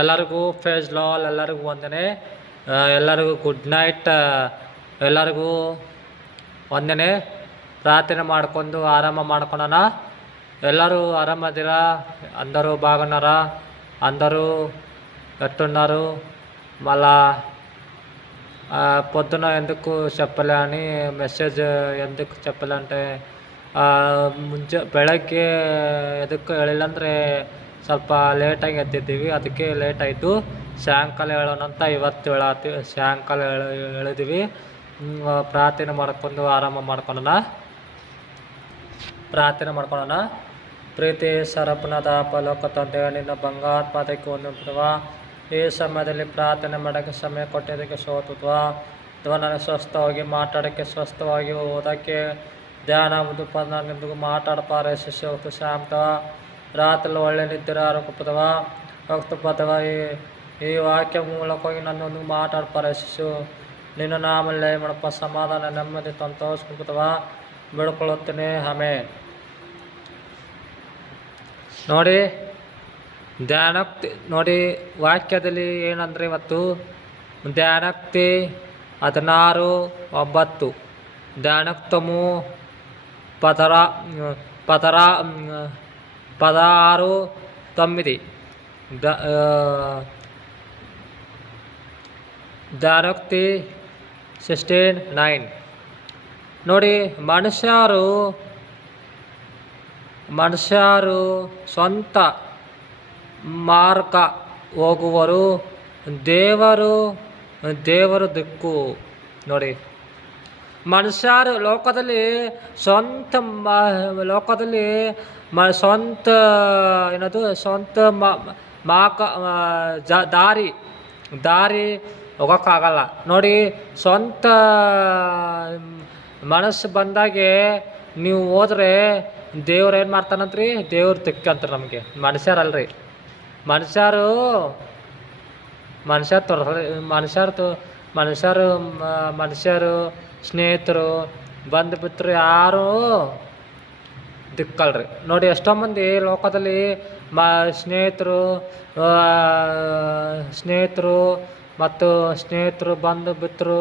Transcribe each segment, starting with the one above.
ಎಲ್ಲರಿಗೂ ಫೇಸ್ ಲಾಲ್, ಎಲ್ಲರಿಗೂ ವಂದನೆ, ಎಲ್ಲರಿಗೂ ಗುಡ್ ನೈಟ್, ಎಲ್ಲರಿಗೂ ವಂದನೆ. ಪ್ರಾರ್ಥನೆ ಮಾಡ್ಕೊಂಡು ಆರಾಮ ಮಾಡ್ಕೊಳೋಣ. ಎಲ್ಲರೂ ఆరామదిరా, అందరూ బాగున్నారా? అందరూ ఎట్టున్నారు? మళ్ళా పొద్దున ఎందుకు చెప్పలే అని ಮೆಸೇಜ್ ఎందుకు చెప్పలే అంటే ಬೆಳಗ್ಗೆ ಎದಕ್ಕೆ ಹೇಳಿಲ್ಲ ಅಂದರೆ ಸ್ವಲ್ಪ ಲೇಟಾಗಿ ಎದ್ದಿದ್ದೀವಿ, ಅದಕ್ಕೆ ಲೇಟ್ ಆಯಿತು. ಸಾಯಂಕಾಲ ಹೇಳೋಣ ಅಂತ ಇವತ್ತು ಸಾಯಂಕಾಲ ಹೇಳಿದ್ದೀವಿ. ಪ್ರಾರ್ಥನೆ ಮಾಡ್ಕೊಂಡು ಆರಾಮ ಮಾಡ್ಕೊಳ್ಳೋಣ. ಪ್ರಾರ್ಥನೆ ಮಾಡ್ಕೊಳ್ಳೋಣ. ಪ್ರೀತಿ ಸರಪನದ ಪಲೋಕ ತಂದೆ, ನಿನ್ನ ಬಂಗಾರ ಪಾದಕ್ಕೆ ಒಂದು ಬಿಡುವ. ಈ ಸಮಯದಲ್ಲಿ ಪ್ರಾರ್ಥನೆ ಮಾಡೋಕ್ಕೆ ಸಮಯ ಕೊಟ್ಟಿದ್ದಕ್ಕೆ ಸೋತುತ್ವ ನನಗೆ ಸ್ವಸ್ಥವಾಗಿ ಮಾತಾಡೋಕ್ಕೆ, ಸ್ವಸ್ಥವಾಗಿ ಓದೋಕ್ಕೆ, ಧ್ಯಾನ ಮುದುಪಂದು ಮಾತಾಡಪಾರೆ ಶಿಷ್ಯ ಶಾಂತ ರಾತ್ರಿ ಒಳ್ಳೆ ನಿದ್ದೆ ಆರೋಗ್ಯಪದವ ಭಕ್ತಪದವ. ಈ ವಾಕ್ಯ ಮೂಲಕವಾಗಿ ನನ್ನೊಂದು ಮಾತಾಡ್ಪಾರೆ ಶಿಶು. ನಿನ್ನ ನಾಮಲ್ಲೇ ಮಾಡಪ್ಪ, ಸಮಾಧಾನ ನೆಮ್ಮದಿ ಸಂತೋಷಪದವ ಬಿಡ್ಕೊಳ್ಳುತ್ತೇನೆ. ಆಮೇಲೆ ನೋಡಿ ಧ್ಯಾನಕ್ತಿ, ನೋಡಿ ವಾಕ್ಯದಲ್ಲಿ ಏನಂದರೆ ಇವತ್ತು ಧ್ಯಾನಕ್ತಿ 16:9 ಧ್ಯಾನಕ್ತಮು 16:9 ಧ್ಯಾನಕ್ತಿ 16:9. ನೋಡಿ, ಮನುಷ್ಯರು ಸ್ವಂತ ಮಾರ್ಗ ಹೋಗುವರು, ದೇವರು ದಿಕ್ಕು. ನೋಡಿ, ಮನುಷ್ಯರು ಲೋಕದಲ್ಲಿ ಸ್ವಂತ ಏನದು ಸ್ವಂತ ದಾರಿ ಹೋಗೋಕ್ಕಾಗಲ್ಲ. ನೋಡಿ, ಸ್ವಂತ ಮನಸ್ಸು ಬಂದಾಗೆ ನೀವು ಹೋದ್ರೆ ದೇವ್ರು ಏನು ಮಾಡ್ತಾನಂತ್ರಿ? ದೇವ್ರು ದಿಕ್ಕಂತಾರೆ ನಮಗೆ. ಮನುಷ್ಯರಲ್ರಿ, ಮನುಷ್ಯರು ಸ್ನೇಹಿತರು ಬಂದು ಬಿತ್ತರು ಯಾರು ದಿಕ್ಕಲ್ರಿ. ನೋಡಿ, ಎಷ್ಟೋ ಮಂದಿ ಲೋಕದಲ್ಲಿ ಸ್ನೇಹಿತರು ಬಂದು ಬಿತ್ತರು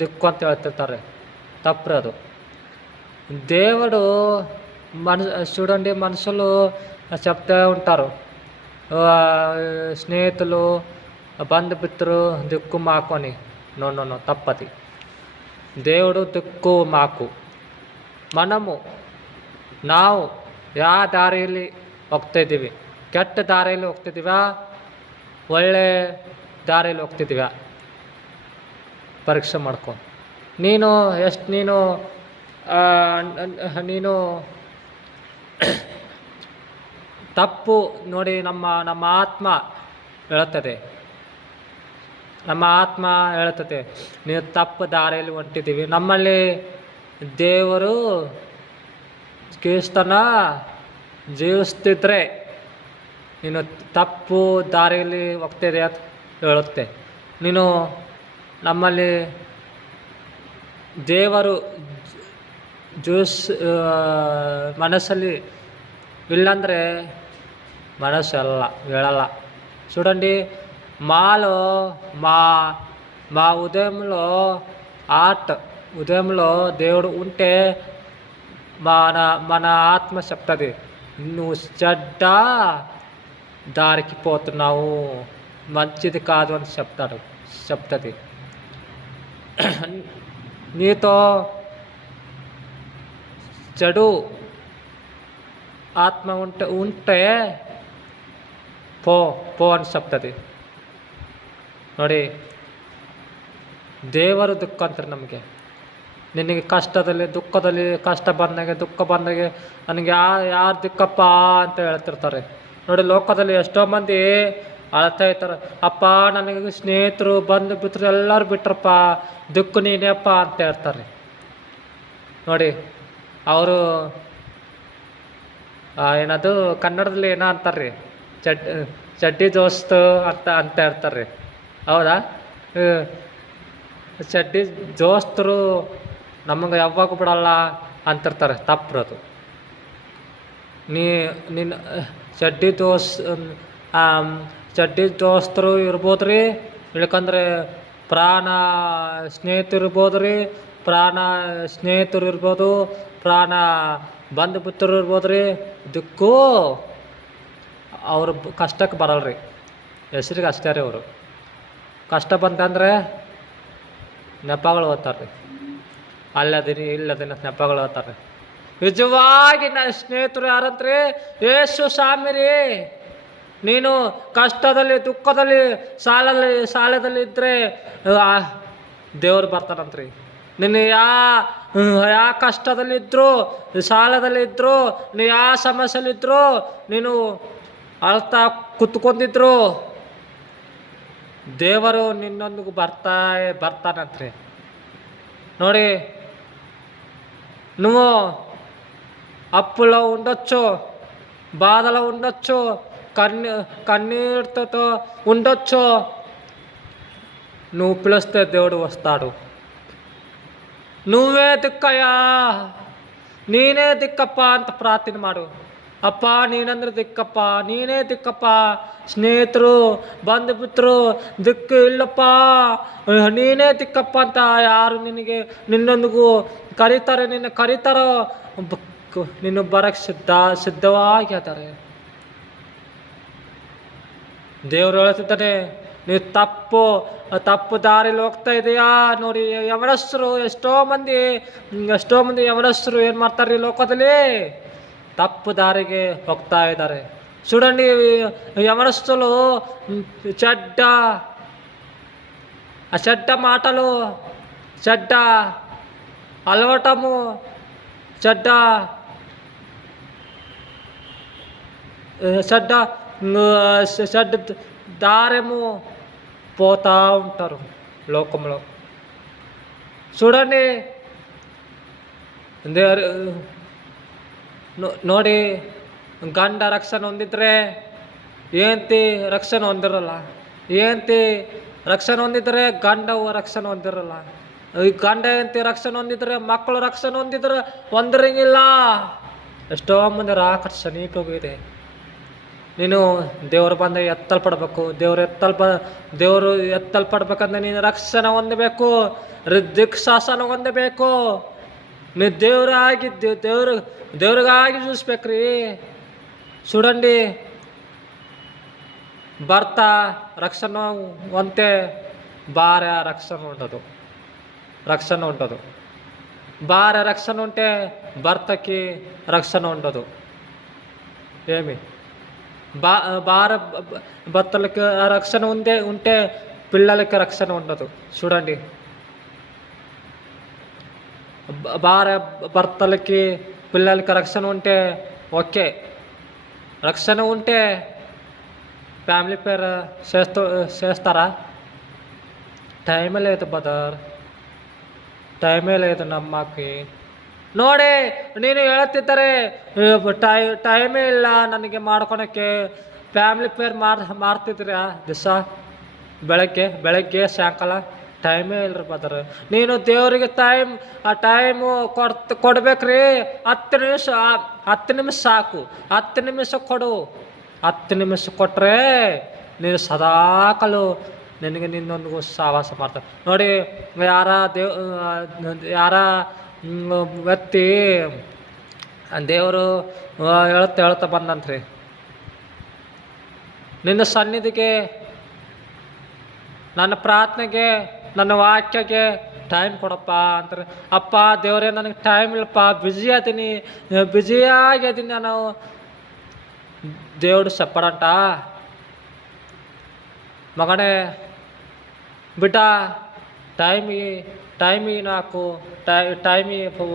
ದಿಕ್ಕು ಅಂತ ಹೇಳ್ತಿರ್ತಾರೆ. ತಪ್ಪ್ರಿ ಅದು. దేవుడు చూడండి, మనుషులు చెప్తూ ఉంటారు, స్నేహితులు బంధుమిత్రులు దిక్కు మాకు అని. నో తప్పది. దేవుడు దిక్కు మాకు. ನಾವು ಯಾವ ದಾರಿಯಲ್ಲಿ ಹೋಗ್ತಾಯಿದ್ದೀವಿ? ಕೆಟ್ಟ ದಾರಿಯಲ್ಲಿ ಹೋಗ್ತಿದ್ದೀವಾ, ಒಳ್ಳೆ ದಾರಿಯಲ್ಲಿ ಹೋಗ್ತಿದ್ದೀವಾ? ಪರೀಕ್ಷೆ ಮಾಡ್ಕೊ. ನೀನು ತಪ್ಪು ನೋಡಿ, ನಮ್ಮ ಆತ್ಮ ಹೇಳುತ್ತದೆ, ನೀವು ತಪ್ಪು ದಾರಿಯಲ್ಲಿ ಹೊಂಟಿದ್ದೀವಿ. ನಮ್ಮಲ್ಲಿ ದೇವರು ಕ್ರಿಸ್ತನ ಜೀವಿಸ್ತಿದ್ರೆ ನೀನು ತಪ್ಪು ದಾರಿಯಲ್ಲಿ ಹೋಗ್ತಿದೆ ಅಂತ ಹೇಳುತ್ತೆ. ನೀನು ನಮ್ಮಲ್ಲಿ ದೇವರು మనసಲ್ಲಿ ఇల్లందరే మనసు వెళ్ళాల. చూడండి, మా ఉదయంలో దేవుడు ఉంటే మన ఆత్మ చెప్తుంది, నువ్వు చెడ్డ దారికి పోతున్నావు, మంచిది కాదు అని చెప్తుంది. నీతో చెడు ఆత్మ ఉంటే పో అని చెప్తుంది. ನೋಡಿ, ದೇವರು ದುಃಖ ಅಂತಾರೆ ನಮಗೆ. ನಿನಗೆ ಕಷ್ಟ ಬಂದಾಗೆ ನನಗೆ ಯಾರು ದಿಕ್ಕಪ್ಪ ಅಂತ ಹೇಳ್ತಿರ್ತಾರೆ. ನೋಡಿ, ಲೋಕದಲ್ಲಿ ಎಷ್ಟೋ ಮಂದಿ ಅಳ್ತಾ ಇರ್ತಾರೆ, ಅಪ್ಪ ನನಗೆ ಸ್ನೇಹಿತರು ಬಂದು ಬಿಟ್ಟರು ಎಲ್ಲರೂ ಬಿಟ್ರಪ್ಪ, ದಿಕ್ಕು ನೀನೇಪ್ಪ ಅಂತ ಹೇಳ್ತಾರೆ. ನೋಡಿ, ಅವರು ಏನದು ಕನ್ನಡದಲ್ಲಿ ಏನೋ ಅಂತಾರೆ ರೀ, ಚಡ್ಡಿ ದೋಸ್ತು ಅಂತ ಹೇಳ್ತಾರೆ ರೀ. ಹೌದಾ? ಚಡ್ಡಿ ದೋಸ್ತರು ನಮಗೆ ಯಾವಾಗ ಬಿಡಲ್ಲ ಅಂತಿರ್ತಾರೆ. ತಪ್ಪು ಅದು. ನಿನ್ನ ಚಡ್ಡಿ ಚಡ್ಡಿ ದೋಸ್ತರು ಇರ್ಬೋದು ರೀ, ಇಳ್ಕಂದ್ರೆ ಪ್ರಾಣ ಸ್ನೇಹಿತರು ಇರ್ಬೋದು ರೀ, ಪ್ರಾಣ ಸ್ನೇಹಿತರು ಇರ್ಬೋದು, ಪ್ರಾಣ ಬಂಧು ಮಿತ್ರರು ಇರ್ಬೋದು ರೀ. ಇದಕ್ಕೂ ಅವರು ಕಷ್ಟಕ್ಕೆ ಬರಲ್ಲ ರೀ, ಹೆಸ್ರಿಗೆ ಅಷ್ಟೇ ರೀ. ಅವರು ಕಷ್ಟ ಬಂತಂದರೆ ನೆಪಗಳು ಓದ್ತಾರೆ ರೀ, ಅಲ್ಲದಿನಿ ಇಲ್ಲದಿನ ನೆಪಗಳು ಓದ್ತಾರೆ ರೀ. ನಿಜವಾಗಿ ಸ್ನೇಹಿತರು ಯಾರಂತ್ರಿ? ಯೇಸು ಸ್ವಾಮಿ ರೀ. ನೀನು ಕಷ್ಟದಲ್ಲಿ, ದುಃಖದಲ್ಲಿ, ಸಾಲದಲ್ಲಿ ಇದ್ದರೆ ದೇವ್ರು ಬರ್ತಾನಂತ್ರಿ. ನೀನು ಯಾ ಕಷ್ಟದಲ್ಲಿದ್ದರು, ಸಾಲದಲ್ಲಿದ್ದರು, ನೀನು ಯಾವ ಸಮಸ್ಯೆಲಿದ್ದರು, ನೀನು ಅಳ್ತಾ ಕುತ್ಕೊಂಡಿದ್ರು, ದೇವರು ನಿನ್ನೊಂದಿಗೆ ಬರ್ತಾನಂತ್ರಿ. ನೋಡಿ, నువ్వు అప్పులో ఉండొచ్చు, బాధలో ఉండొచ్చు, కన్నీటితో ఉండొచ్చు. నువ్వు పిలిస్తే దేవుడు వస్తాడు. నువ్వే దిక్కయ్యా, ನೀನೇ ದಿಕ್ಕಪ್ಪ ಅಂತ ಪ್ರಾರ್ಥನೆ ಮಾಡು. ಅಪ್ಪ ನೀನಂದ್ರೆ ದಿಕ್ಕಪ್ಪ, ನೀನೇ ದಿಕ್ಕಪ್ಪ. ಸ್ನೇಹಿತರು, ಬಂಧು ಮಿತ್ರರು ದಿಕ್ಕು ಇಲ್ಲಪ್ಪ, ನೀನೇ ದಿಕ್ಕಪ್ಪ ಅಂತ ಯಾರು ನಿನ್ನೊಂದಿಗೂ ಕರೀತಾರೆ, ನಿನ್ನ ಕರೀತಾರೋ ನಿನ್ನ ಬರಕ್ಕೆ ಸಿದ್ಧವಾಗಿ ಅದಾರೆ. ದೇವರು ಹೇಳ್ತಿದ್ದಾನೆ, ನೀವು ತಪ್ಪು ದಾರಿಲಿ ಹೋಗ್ತಾ ಇದೆಯಾ? ನೋಡಿ, ಯವನಸ್ಥರು ಎಷ್ಟೋ ಮಂದಿ ಯವನಸ್ಥರು ಏನು ಮಾಡ್ತಾರೆ ಲೋಕದಲ್ಲಿ? ತಪ್ಪು ದಾರಿಗೆ ಹೋಗ್ತಾ ಇದ್ದಾರೆ. చూడండి, యవనస్తులు చెడ్డ మాటలు, చెడ్డ అలవటము, చెడ్డ దారము పోతూ ఉంటారు లోకంలో. చూడండి, ನೋಡಿ, ಗಂಡ ರಕ್ಷಣೆ ಹೊಂದಿದ್ರೆ ಹೆಂಡತಿ ರಕ್ಷಣೆ ಹೊಂದಿರಲ್ಲ, ಹೆಂಡತಿ ರಕ್ಷಣೆ ಹೊಂದಿದ್ರೆ ಗಂಡವು ರಕ್ಷಣೆ ಹೊಂದಿರಲ್ಲ, ಈ ಗಂಡ ಹೆಂಡತಿ ರಕ್ಷಣೆ ಹೊಂದಿದ್ರೆ ಮಕ್ಕಳು ರಕ್ಷಣೆ ಹೊಂದಿರಂಗಿಲ್ಲ. ಎಷ್ಟೋ ಮಂದಿ ರಾಕಟ್ ಸಮೀಪ ಹೋಗಿದೆ. ನೀನು ದೇವರು ಬಂದ ಎತ್ತಲ್ಪಡಬೇಕು. ದೇವರು ಎತ್ತಲ್ಪಡ್ಬೇಕಂದ್ರೆ ನೀನು ರಕ್ಷಣೆ ಹೊಂದಬೇಕು, ದಿಕ್ಶಾಸನ ಹೊಂದಬೇಕು. ನೀ దేవుడిಗಾಗಿ చూసిపెక్రీ. చూడండి, భర్త రక్షణ ఉంటే భార్య రక్షణ ఉండదు. భార్య రక్షణ ఉంటే భర్తకి రక్షణ ఉండదు. ఏమి భార్య భర్తలకి రక్షణ ఉంటే పిల్లలకి రక్షణ ఉండదు. చూడండి, భార్య భర్తలకి పిల్లలకి రక్షణ ఉంటే ఓకే, రక్షణ ఉంటే ఫ్యామిలీ పేరు చేస్తారా? ಟೈಮೇ లేదు ಬದರ್, ಟೈಮೇ లేదు ನಮ್ಮಕ್ಕೆ. ನೋಡಿ, ನೀನು ಹೇಳ್ತಿದ್ದಾರೆ ಟೈಮೇ ಇಲ್ಲ ನನಗೆ ಮಾಡ್ಕೊಳಕ್ಕೆ. ಫ್ಯಾಮಿಲಿ ಪೇರ್ ಮಾಡ್ತಿದ್ದೀರಾ ದಿವಸ ಬೆಳಗ್ಗೆ ಸಾಯಂಕಾಲ? ಟೈಮೇ ಇಲ್ಲರಿ ಬದರ್. ನೀನು ದೇವರಿಗೆ ಟೈಮು ಕೊಡ್ಬೇಕ್ರಿ. 10 ನಿಮಿಷ ಸಾಕು. 10 ನಿಮಿಷ ಕೊಡು. 10 ನಿಮಿಷ ಕೊಟ್ಟರೆ ನೀನು ಸದಾಕಾಲ ನಿನ್ನೊಂದಿಗೂ ಸಹವಾಸ ಮಾಡ್ತಾರೆ. ನೋಡಿ, ಯಾರ ವ್ಯಕ್ತಿ ದೇವರು ಹೇಳ್ತಾ ಬಂದಂತ್ರಿ, ನಿನ್ನ ಸನ್ನಿಧಿಗೆ, ನನ್ನ ಪ್ರಾರ್ಥನೆಗೆ, ನನ್ನ ವಾಕ್ಯಕ್ಕೆ ಟೈಮ್ ಕೊಡಪ್ಪ ಅಂತಾರೆ. ಅಪ್ಪ ದೇವರೇ, ನನಗೆ ಟೈಮ್ ಇಲ್ಲಪ್ಪ, ಬ್ಯುಸಿಯಾಗಿದ್ದೀನಿ ನಾನು. దేవుడు చెప్పడంట, మగనే బిడ్డ టైం నాకు టైం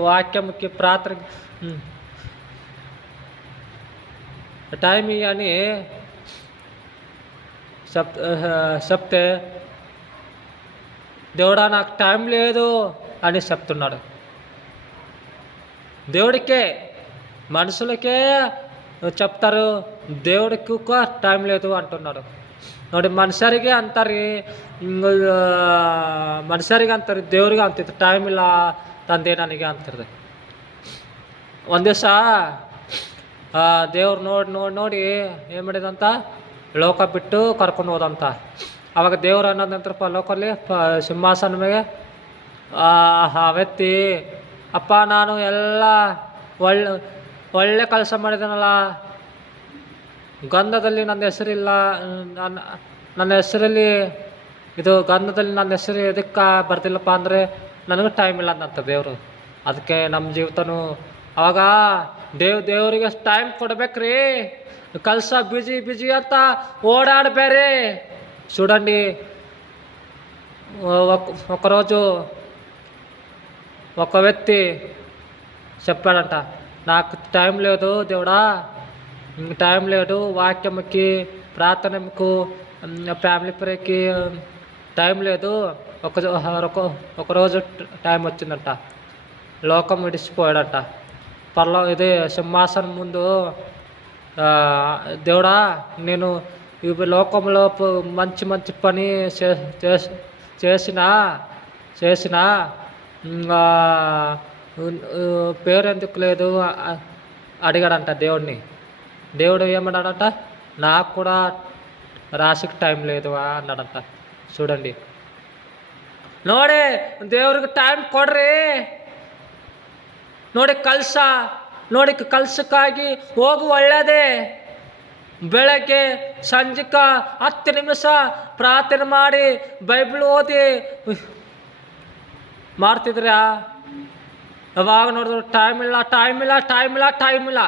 వాక్యంకి ప్రార్థన టైం అని చెప్తే దేవుడా నాకు టైం లేదు అని చెప్తున్నాడు. దేవుడికే, మనుషులకే చెప్తారు, దేవుడికి టైం లేదు అంటున్నాడు. ನೋಡಿ, ಮನುಷ್ಯರಿಗೆ ಅಂತಾರೆ, ದೇವ್ರಿಗೆ ಅಂತಿತ್ತು ಟೈಮ್ ಇಲ್ಲ ತಂದೆ ನನಗೆ ಅಂತಿರ್ದೆ. ಒಂದು ದಿವಸ ದೇವ್ರು ನೋಡಿ ಏನು ಮಾಡಿದಂತ, ಲೋಕ ಬಿಟ್ಟು ಕರ್ಕೊಂಡು ಹೋದಂತ. ಅವಾಗ ದೇವ್ರು ಅನ್ನೋದಂತ್ರಪ್ಪ ಲೋಕಲ್ಲಿ ಸಿಂಹಾಸನ ಮೇಲೆ ಆ ವ್ಯಕ್ತಿ, ಅಪ್ಪ ನಾನು ಎಲ್ಲ ಒಳ್ಳೆ ಕೆಲಸ ಮಾಡಿದನಲ್ಲ, ಗಂಧದಲ್ಲಿ ನನ್ನ ಹೆಸರಿಲ್ಲ, ನನ್ನ ಹೆಸರಲ್ಲಿ ಇದು ಗಂಧದಲ್ಲಿ ನನ್ನ ಹೆಸರು ಎದಕ್ಕೆ ಬರ್ತಿಲ್ಲಪ್ಪ ಅಂದರೆ ನನಗೂ ಟೈಮ್ ಇಲ್ಲ ಅಂದಂತ ದೇವರು. ಅದಕ್ಕೆ ನಮ್ಮ ಜೀವಿತನೂ ಅವಾಗ ದೇವರಿಗೆ ಟೈಮ್ ಕೊಡ್ಬೇಕ್ರಿ. ಕೆಲಸ ಬಿಜಿ ಅಂತ ఓడాడಬೇರೆ. చూడండి, ఒకరోజు ఒక వ్యక్తి చెప్పాడంట, నాకు టైం లేదు దేవుడా, ఇంక టైం లేదు, వాక్యంకి ప్రార్థనకు ఫ్యామిలీ ప్రేయర్కి టైం లేదు. ఒకరోజు టైం వచ్చిందంట, లోకం విడిచిపోయాడంట. ఇది సింహాసనం ముందు, దేవుడా నేను ఈ లోకంలో మంచి పని చేసిన పేరు ఎందుకు లేదు అడిగాడంట దేవుడిని. దేవుడు ఏమన్నాడంట, నాకు కూడా రాసికి టైం లేదు అన్నాడంట. చూడండి, ನೋಡಿ ದೇವ್ರಿಗೆ ಟೈಮ್ ಕೊಡ್ರಿ. ನೋಡಿ ಕಲ್ಸಕ್ಕಾಗಿ ಹೋಗು, ಒಳ್ಳೆಯದೇ. ಬೆಳಗ್ಗೆ ಸಂಜೆಕ 10 ನಿಮಿಷ ಪ್ರಾರ್ಥನೆ ಮಾಡಿ ಬೈಬಲ್ ಓದಿ ಮಾಡ್ತಿದ್ರ್ಯಾ? ಯಾವಾಗ ನೋಡಿದ್ರು ಟೈಮ್ ಇಲ್ಲ.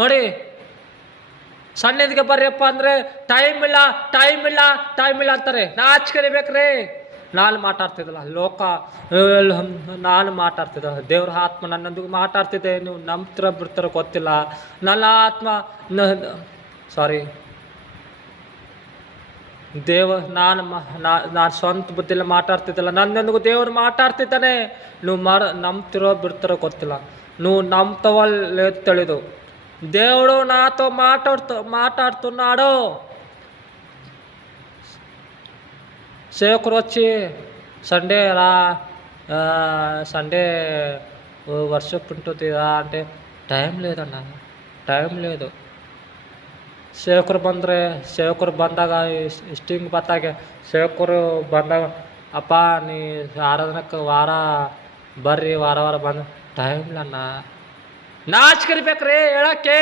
ನೋಡಿ, ಸನ್ನಿಧಿಗೆ ಬರ್ರಿಯಪ್ಪ ಅಂದರೆ ಟೈಮ್ ಇಲ್ಲ ಅಂತಾರೆ. ನಾಚಿಕೆಬೇಕ್ರಿ. ನಾನು ಮಾತಾಡ್ತಿದ್ದಲ್ಲ, ನಾನು ಮಾತಾಡ್ತಿದ್ದ, ದೇವ್ರ ಆತ್ಮ ನನ್ನೊಂದಿಗೆ ಮಾತಾಡ್ತಿದ್ದೆ. ನೀವು ನಂಬ್ತಿರ ಬಿಡ್ತಾರ ಗೊತ್ತಿಲ್ಲ. ನನ್ನ ಆತ್ಮ ನಾನು ಸ್ವಂತ ಬುದ್ಧಿಲ್ಲ ಮಾತಾಡ್ತಿದ್ದಲ್ಲ, ನನ್ನೊಂದಿಗೂ ದೇವ್ರು ಮಾತಾಡ್ತಿದ್ದಾನೆ. ನೀವು ನಂಬ್ತಿರೋ ಬಿಡ್ತಾರೋ ಗೊತ್ತಿಲ್ಲ. నువ్వు నమ్ముతావో లేదు తెలీదు. దేవుడు నాతో మాట్లాడుతున్నాడు. సేవకుడు వచ్చి సండే వర్షిప్ ఉంటుంది అంటే ಟೈಮ್ లేదన్న, ಟೈಮ್ లేదు. ಸೇವಕರು ಬಂದಾಗ ಇಷ್ಟಿಂಗ್ ಬತ್ತಾಗೆ ಸೇವಕರು ಬಂದಾಗ, ಅಪ್ಪ ನೀ ಆರಾಧನಕ್ಕೆ ಬರ್ರಿ ವಾರ ಬಂದು ಟೈಮ್ ಇಲ್ಲಣ್ಣ. ನಾಚಿಕೆಬೇಕ್ರಿ ಹೇಳಕ್ಕೆ,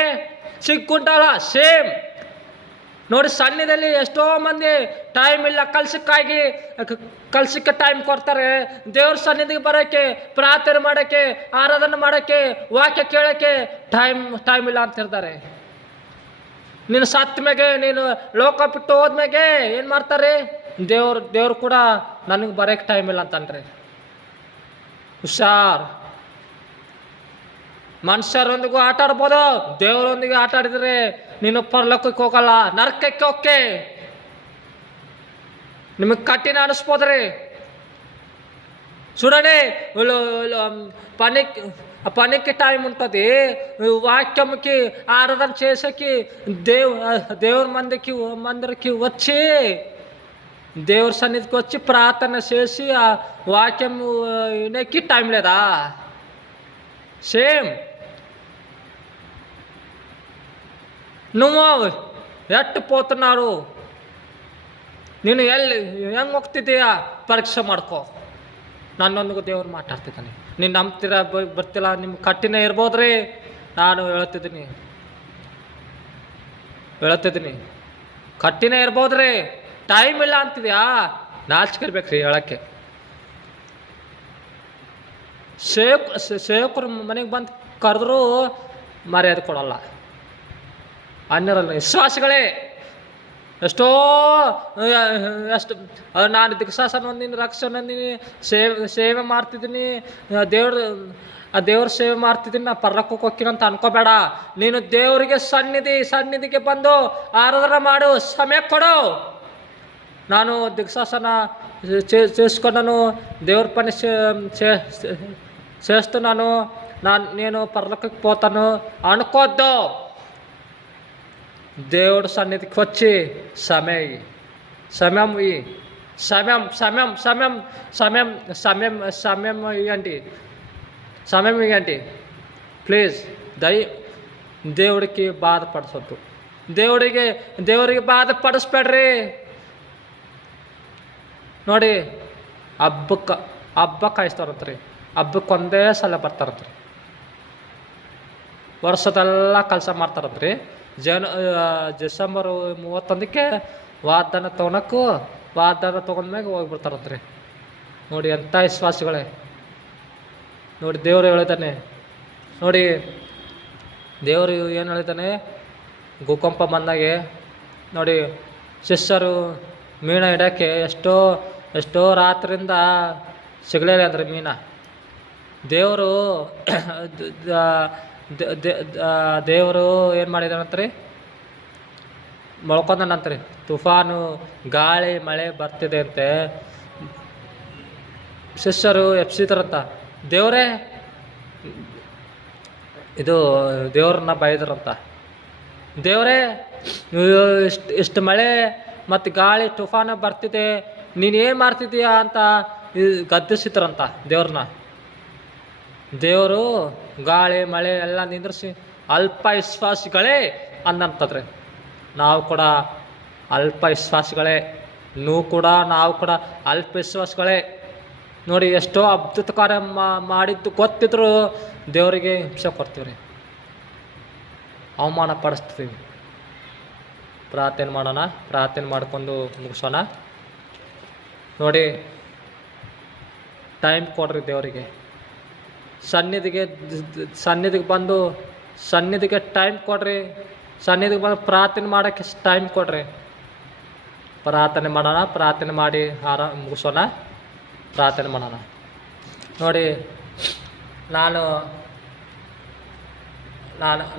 ಸಿಕ್ಕುಂಟಲ್ಲ ಸೇಮ್. ನೋಡಿ, ಸನ್ನಿಧಿಯಲ್ಲಿ ಎಷ್ಟೋ ಮಂದಿ ಟೈಮ್ ಇಲ್ಲ, ಕಲ್ಸಕ್ಕೆ ಟೈಮ್ ಕೊಡ್ತಾರೆ. ದೇವ್ರ ಸನ್ನಿಧಿಗೆ ಬರೋಕ್ಕೆ, ಪ್ರಾರ್ಥನೆ ಮಾಡೋಕ್ಕೆ, ಆರಾಧನೆ ಮಾಡೋಕ್ಕೆ, ವಾಕ್ಯ ಕೇಳೋಕ್ಕೆ ಟೈಮ್ ಇಲ್ಲ ಅಂತ ಹೇಳ್ತಾರೆ. ನೀನು ಸತ್ತ ಮ್ಯಾಗೆ, ನೀನು ಲೋಕ ಬಿಟ್ಟು ಹೋದ್ಮ್ಯಾಗೆ ಏನು ಮಾಡ್ತಾರೆ? ದೇವ್ರು ಕೂಡ ನನಗೆ ಬರೋಕ್ಕೆ ಟೈಮ್ ಇಲ್ಲ ಅಂತನ್ರಿ. ಹುಷಾರ್. ಮನುಷ್ಯರೊಂದಿಗೂ ಆಟ ಆಡ್ಬೋದು, ದೇವರೊಂದಿಗೆ ಆಟ ಆಡಿದರೆ ನೀನು ಪರಲೋಕಕ್ಕೆ ಹೋಗಲ್ಲ, ನರಕಕ್ಕೆ ಹೋಕ್ಕೆ. ನಿಮಗೆ ಕಠಿಣ ಅನಿಸ್ಬೋದ್ರಿ. చూడండి, పనికి టైం ఉంటుంది, వాక్యంకి ఆరాధన చేసేకి దేవుని మందిరికి వచ్చి, దేవుడి సన్నిధికి వచ్చి ప్రార్థన చేసి ఆ వాక్యం వినేకి టైం లేదా? ಸೇಮ್. నువ్వు ఎట్టు పోతున్నాడు, ನೀನು ಹೆಂಗೆ ಹೋಗ್ತಿದ್ದೀಯಾ ಪರೀಕ್ಷೆ ಮಾಡ್ಕೋ. ನನ್ನೊಂದಿಗೂ ದೇವ್ರು ಮಾತಾಡ್ತಿದ್ದಾನೆ. ನೀನು ನಂಬ್ತೀರ ಬರ್ತಿಲ್ಲ, ನಿಮ್ಗೆ ಕಠಿಣ ಇರ್ಬೋದ್ರಿ. ನಾನು ಹೇಳ್ತಿದ್ದೀನಿ, ಕಠಿಣ ಇರ್ಬೋದ್ರಿ. ಟೈಮ್ ಇಲ್ಲ ಅಂತಿದ್ಯಾ? ನಾಚಿಕೆರ್ಬೇಕ್ರಿ ಹೇಳಕ್ಕೆ. ಸೇವಕರು ಮನೆಗೆ ಬಂದು ಕರೆದ್ರೂ ಮರ್ಯಾದೆ ಕೊಡಲ್ಲ. ಅನ್ಯರಲ್ಲ, ವಿಶ್ವಾಸಿಗಳೇ ಎಷ್ಟು ನಾನು ದೀಕ್ಷಾಸನ ಹೊಂದಿನಿ, ರಕ್ಷಣೆ ಹೊಂದಿನಿ, ಸೇವೆ ಮಾಡ್ತಿದ್ದೀನಿ, ದೇವ್ರ ಸೇವೆ ಮಾಡ್ತಿದ್ದೀನಿ, ನಾ ಪರಲೋಕಕ್ಕೆ ಹೋಗ್ತೀನಂತ ಅನ್ಕೋಬೇಡ. ನೀನು ದೇವರಿಗೆ ಸನ್ನಿಧಿಗೆ ಬಂದು ಆರಾಧನೆ ಮಾಡು, ಸಮಯ ಕೊಡು. ನಾನು ದೀಕ್ಷಾಸನ చేసుకున్నాను, దేవుడి పని చేస్తున్నాను, నేను పరలోకಕ್ಕೆ పోతాను అనుకోద్దు. దేవుడు సన్నిధికి వచ్చి సమయం ఇవ్వండి ప్లీజ్. దేవుడికి బాధపడవద్దు. ದೇವರಿಗೆ ಬಾಧೆ ಪಡಿಸ್ಬೇಡ್ರಿ. ನೋಡಿ, ಹಬ್ಬ ಕಾಯಿಸ್ತಾರಂತ್ರಿ. ಹಬ್ಬಕ್ಕೆ ಒಂದೇ ಸಲ ಬರ್ತಾರಂತ್ರಿ. ವರ್ಷದೆಲ್ಲ ಕೆಲಸ ಮಾಡ್ತಾರಂತ್ರಿ. ಡಿಸೆಂಬರ್ 31ಕ್ಕೆ ವಾಗ್ದಾನ ತೊಗೊಳಕ್ಕೂ ವಾಗ್ದಾನ ತೊಗೊಂಡ್ಮ್ಯಾಗ ಹೋಗ್ಬಿಡ್ತಾರಂತ್ರಿ. ನೋಡಿ ಎಂಥ ವಿಶ್ವಾಸಿಗಳೇ. ನೋಡಿ ದೇವರು ಹೇಳಿದ್ದಾನೆ. ನೋಡಿ ದೇವರು ಏನು ಹೇಳಿದ್ದಾನೆ, ಭೂಕಂಪ ಬಂದಾಗೆ ನೋಡಿ ಶಿಷ್ಯರು ಮೀನ ಹಿಡ್ಯೋಕ್ಕೆ ಎಷ್ಟೋ ರಾತ್ರಿಯಿಂದ ಸಿಗಲಿಲ್ಲ ಅಂದ್ರೆ ಮೀನ. ದೇವರು ದೇವರು ಏನು ಮಾಡಿದಾನಂತ್ರಿ, ಮಳ್ಕೊಂಡನಂತ್ರಿ. ತುಫಾನು ಗಾಳಿ ಮಳೆ ಬರ್ತಿದೆ ಅಂತೆ. ಶಿಷ್ಯರು ಎಪ್ಸಿದ್ರಂತ. ದೇವ್ರನ್ನ ಬೈದ್ರಂತ. ದೇವರೇ, ಇಷ್ಟು ಮಳೆ ಮತ್ತು ಗಾಳಿ ತುಫಾನ ಬರ್ತಿದೆ, ನೀನೇನು ಮಾಡ್ತಿದ್ದೀಯಾ ಅಂತ ಗದ್ದಿಸಿದ್ರಂತ ದೇವ್ರನ್ನ. ದೇವರು ಗಾಳಿ ಮಳೆ ಎಲ್ಲ ನಿಂದ್ರಿಸಿ ಅಲ್ಪ ವಿಶ್ವಾಸಿಗಳೇ ಅನ್ನಂತದ್ರಿ. ನಾವು ಕೂಡ ಅಲ್ಪ ವಿಶ್ವಾಸಿಗಳೇ. ನಾವು ಕೂಡ ಅಲ್ಪ ವಿಶ್ವಾಸಿಗಳೇ. ನೋಡಿ ಎಷ್ಟೋ ಅದ್ಭುತ ಕಾರ್ಯ ಮಾಡಿದ್ದು ಗೊತ್ತಿದ್ರು ದೇವರಿಗೆ ಹಿಂಸೆ ಕೊಡ್ತೀವಿ, ಅವಮಾನ ಪಡಿಸ್ತೀವಿ. ಪ್ರಾರ್ಥನೆ ಮಾಡೋಣ. ಪ್ರಾರ್ಥನೆ ಮಾಡ್ಕೊಂಡು ಮುಗಿಸೋಣ. ನೋಡಿ, ಟೈಮ್ ಕೊಡ್ರಿ ದೇವರಿಗೆ. ಸನ್ನಿಧಿಗೆ ಬಂದು ಸನ್ನಿಧಿಗೆ ಟೈಮ್ ಕೊಡ್ರಿ. ಸನ್ನಿಧಿಗೆ ಬಂದು ಪ್ರಾರ್ಥನೆ ಮಾಡೋಕ್ಕೆ ಟೈಮ್ ಕೊಡ್ರಿ. ಪ್ರಾರ್ಥನೆ ಮಾಡೋಣ. ಪ್ರಾರ್ಥನೆ ಮಾಡಿ ಮುಗಿಸೋಣ. ಪ್ರಾರ್ಥನೆ ಮಾಡೋಣ. ನೋಡಿ,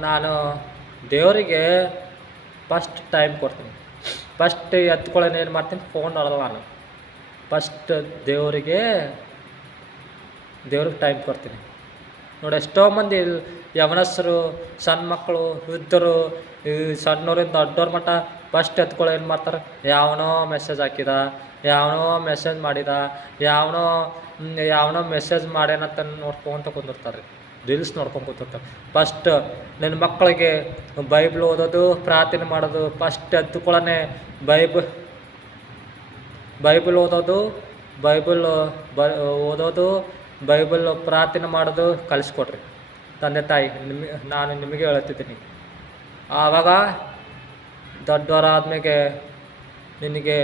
ನಾನು ದೇವರಿಗೆ ಫಸ್ಟ್ ಟೈಮ್ ಕೊಡ್ತೀನಿ. ಫಸ್ಟ್ ಎತ್ಕೊಳ್ಳೋಣ ಏನು ಮಾಡ್ತೀನಿ, ಫೋನ್ ನೋಡಲ್ಲ ನಾನು. ಫಸ್ಟ್ ದೇವ್ರಿಗೆ ಟೈಮ್ ಕೊಡ್ತೀನಿ. ನೋಡಿ, ಎಷ್ಟೋ ಮಂದಿ ಯವನಸ್ಥರು, ಸಣ್ಣ ಮಕ್ಕಳು, ವೃದ್ಧರು, ಈ ಸಣ್ಣವರಿಂದ ದೊಡ್ಡವ್ರ ಮಟ್ಟ ಫಸ್ಟ್ ಎತ್ಕೊಳ್ಳೋ ಏನು ಮಾಡ್ತಾರೆ, ಯಾವನೋ ಮೆಸೇಜ್ ಹಾಕಿದ, ಯಾವನೋ ಮೆಸೇಜ್ ಮಾಡಿದ, ಯಾವನೋ ಮೆಸೇಜ್ ಮಾಡ್ಯಾನಂತ ನೋಡ್ಕೊಂತ ಕುಂದಿರ್ತಾರೆ. ರೀಲ್ಸ್ ನೋಡ್ಕೊಂಡು ಕೂತಿರ್ತಾರೆ. ಫಸ್ಟ್ ನನ್ನ ಮಕ್ಕಳಿಗೆ ಬೈಬಲ್ ಓದೋದು, ಪ್ರಾರ್ಥನೆ ಮಾಡೋದು, ಫಸ್ಟ್ ಎದ್ದುಕೊಳ್ಳನೆ ಬೈಬಲ್ ಓದೋದು, ಓದೋದು, ಬೈಬಲ್ ಪ್ರಾರ್ಥನೆ ಮಾಡೋದು ಕಲಿಸ್ಕೊಡ್ರಿ ತಂದೆ ತಾಯಿ. ನಾನು ನಿಮಗೆ ಹೇಳ್ತಿದ್ದೀನಿ. ಆವಾಗ ದೊಡ್ಡವರಾದ್ಮೇಲೆ ನಿನಗೆ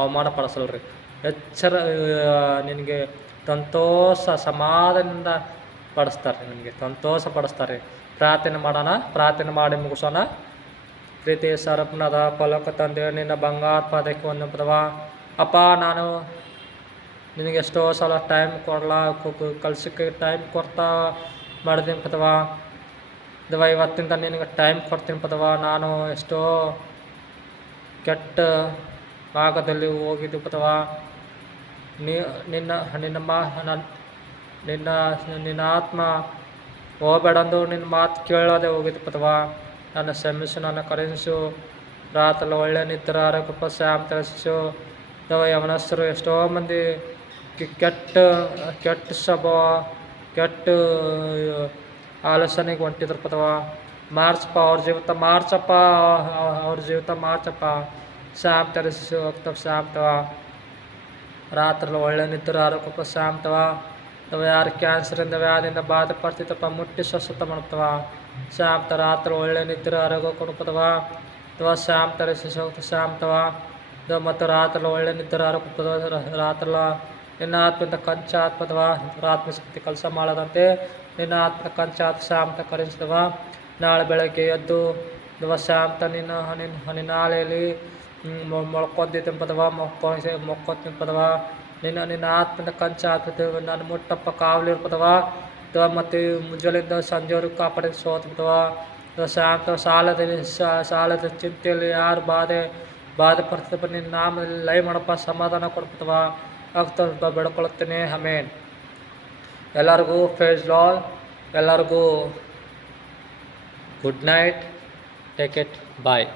ಅವಮಾನ ಪಡಿಸಲ್ರಿ. ನಿನಗೆ ಸಂತೋಷ ಸಮಾಧಾನದಿಂದ ಪಡಿಸ್ತಾರೆ. ನಿನಗೆ ಸಂತೋಷ ಪಡಿಸ್ತಾರೆ. ಪ್ರಾರ್ಥನೆ ಮಾಡೋಣ. ಪ್ರಾರ್ಥನೆ ಮಾಡಿ ಮುಗಿಸೋಣ. ಪ್ರೀತಿ ಸರ್ಪನಾದ ಪಲಕ ತಂದೆ, ನಿನ್ನ ಬಂಗಾರ ಪಾದಕ್ಕೆ ವಂದನೆಪ್ರಭಾ. ಅಪ್ಪ, ನಾನು ನಿನಗೆ ಎಷ್ಟೋ ಸಲ ಟೈಮ್ ಕಲ್ಸಕ್ಕೆ ಟೈಮ್ ಕೊಡ್ತಾ ಮಾಡಿದ್ದೀನಿ ಪದವಾ. ಇವತ್ತಿಂದ ನಿನಗೆ ಟೈಮ್ ಕೊಡ್ತೀನಿ ಪದವಾ. ನಾನು ಎಷ್ಟೋ ಕೆಟ್ಟ ಭಾಗದಲ್ಲಿ ಹೋಗಿದ್ದು ಪದವಾ. ನಿನ್ನ ಆತ್ಮ ಹೋಗಬೇಡಂದು ನಿನ್ನ ಮಾತು ಕೇಳೋದೆ ಹೋಗಿದ್ದು ಪದವಾ. ನನ್ನ ಕ್ಷಮಿಸು, ನನ್ನ ಕರೆನ್ಸು. ರಾತ್ರಿ ಒಳ್ಳೆ ನಿದ್ರೆ ಆರೋಗ್ಯಪ್ಪ ಶ್ಯಾಮ್ ತಿಳಿಸು. ಯವನಸ್ಥರು ಎಷ್ಟೋ ಮಂದಿ ಕೆಟ್ಟ ಸ್ವಭಾವ, ಕೆಟ್ಟ ಆಲೋಚನೆಗೆ ಹೊಂಟಿದ್ರು ಪದವಾ. ಮಾರ್ಚಪ್ಪ ಅವ್ರ ಜೀವಿತ ಮಾರ್ಚಪ್ಪ. ಶ್ಯಾಮ್ ತರಿಸು ಹೋಗ್ತವ ಶಾಂತವ. ರಾತ್ರಿ ಒಳ್ಳೆ ನಿದ್ರೆ ಆರೋಗ್ಯಪ್ಪ ಶಾಂತವ. ಯಾರು ಕ್ಯಾನ್ಸರಿಂದ ವ್ಯಾಧಿಯಿಂದ ಬಾಧೆ ಪಡ್ತಿತ್ತಪ್ಪ, ಮುಟ್ಟಿ ಸ್ವಸ್ಥ ಮಾಡ್ತವ ಶಾಂತ. ರಾತ್ರಿ ಒಳ್ಳೆ ನಿದ್ರೆ ಆರೋಗ್ಯ ಕೊಡ್ಪದವ. ಶಾಮ್ ತರಿಸಿ ಹೋಗ್ತ ಶಾಂತವ. ಮತ್ತು ರಾತ್ರಿ ಒಳ್ಳೆ ನಿದ್ರೆ ಆರೋಗ್ಯಪದವ. ರಾತ್ರಿ ನಿನ್ನ ಆತ್ಮದ ಕಂಚ ಆತ್ಮದವ. ಆತ್ಮಶಕ್ತಿ ಕೆಲಸ ಮಾಡೋದಂತೆ ನಿನ್ನ ಆತ್ಮದ ಕಂಚ ಆತ್ಮ ಶಾಂತ ಕರೆಸಿದವ. ನಾಳೆ ಬೆಳಗ್ಗೆ ಎದ್ದು ಶಾಂತ ನಿನ್ನ ಹಾಳೆಯಲ್ಲಿ ಮೊಳ್ಕೊದ್ದಿದ್ದೆಂಬದವ. ಮೊಕ್ಕೊತ್ತಿಂಪದವ. ನಿನ್ನ ಆತ್ಮದ ಕಂಚ ಆತ್ಮ ನಾನು ಮುಟ್ಟಪ್ಪ ಕಾವಲಿರ್ಪದವ. ಮತ್ತು ಮುಂಜಾನೆಯಿಂದ ಸಂಜೆವರೆಗೂ ಕಾಪಾಡಿ ಸೋತ್ಬಿಟ್ಟವ. ಶಾಂತ ಸಾಲದ ಚಿಂತೆಯಲ್ಲಿ ಯಾರು ಬಾಧೆ ಪಡ್ತದಪ್ಪ, ನಿನ್ನ ನಾಮದಲ್ಲಿ ಲೈವ್ ಮಾಡಪ್ಪ, ಸಮಾಧಾನ ಕೊಡ್ತವ ಆಗ್ತಾ ಬೆಳ್ಕೊಳ್ತೇನೆ. ಆಮೇನ್. ಎಲ್ಲರಿಗೂ ಫೇಸ್ ಲಾಲ್. ಎಲ್ಲರಿಗೂ good night. Take it. Bye.